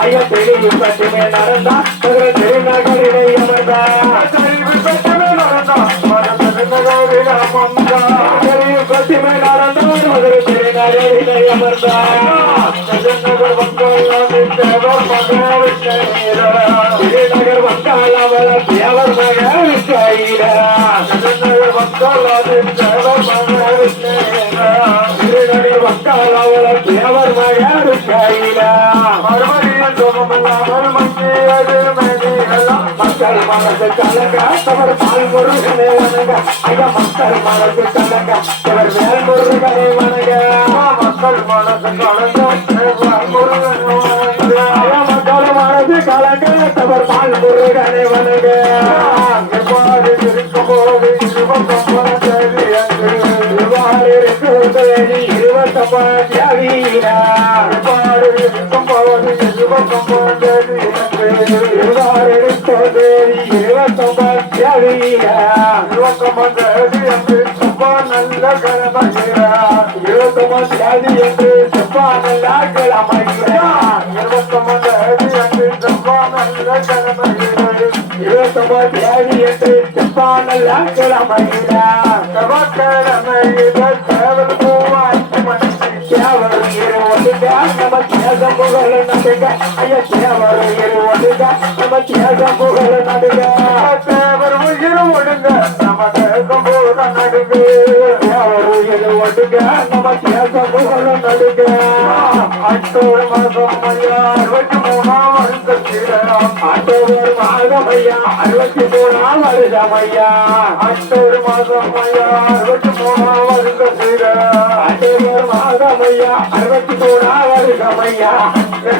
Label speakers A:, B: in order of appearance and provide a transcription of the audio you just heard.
A: ஐயா தெளிவு பட்டுமே நடந்தான் மதுரை திருநகரிலே அமர்ந்தான் தெளிவு பட்டுமே நடந்தான் மதுரை திருநகரிலே அமர்ந்தான் தெளிவு பட்டுமே நடந்தான் மதுரை திருநகரிலே அமர்ந்தான் திருநகர் மக்கள் தேவர் மகன் திருநகர் மக்கள் அவள தேவர் மகன் திருநகர் மக்கள் தேவர் மகன் திருநகர் மக்கள் அவள தேவர் மகன் மறுபடியும் சுகமில்லாமல் மங்கியது மேனியெல்லாம் மக்கள் மனசு கலங்க அவர் பால் முருகனே வணங்க. ஐயா மக்கள் மனசு கலங்க அவர் மேல் முருகனே வணங்க. மக்கள் மனசு கலங்க பால் முருகன் வணங்க. ஐயா மக்கள் மனசு கலங்க அவர் பால் முருகனே வணங்க. நல்ல கிழமைகிறார் இருபத்தொன்பது தேதி என்று செவ்வா நல்ல கிழமைகிறார் இருபத்தொன்பது அடி என்று செவ்வா நல்ல கிழமைகிறார் இருபத்தொன்பது தேதி என்று செவ்வானல்ல கிழமையிலார் செவ்வாய்க்கிழமையில நம்ம தேச புகழ் நடுங்க ஐயா சேவல் இருவதுங்க நம்ம தேச புகழ் நடுங்க சேவர் உயிர் ஒடுங்க நம்ம தேசம் புகழ் நடுங்க சேவர் உயிர் ஒடுங்க நம்ம தேச புகழ் நடுங்க அக்டோபர் மாதம் ஐயா அறுபத்தி மூணாம் வருஷத்தில் அக்டோபர் மாதம் ஐயா. அறுபத்தி மூணாம் வருஷம் ஐயா அக்டோபர் மாதம் ஐயா அறுபத்தி மூணாம் ஐயா அறுபத்தி மூணாவது வருஷம்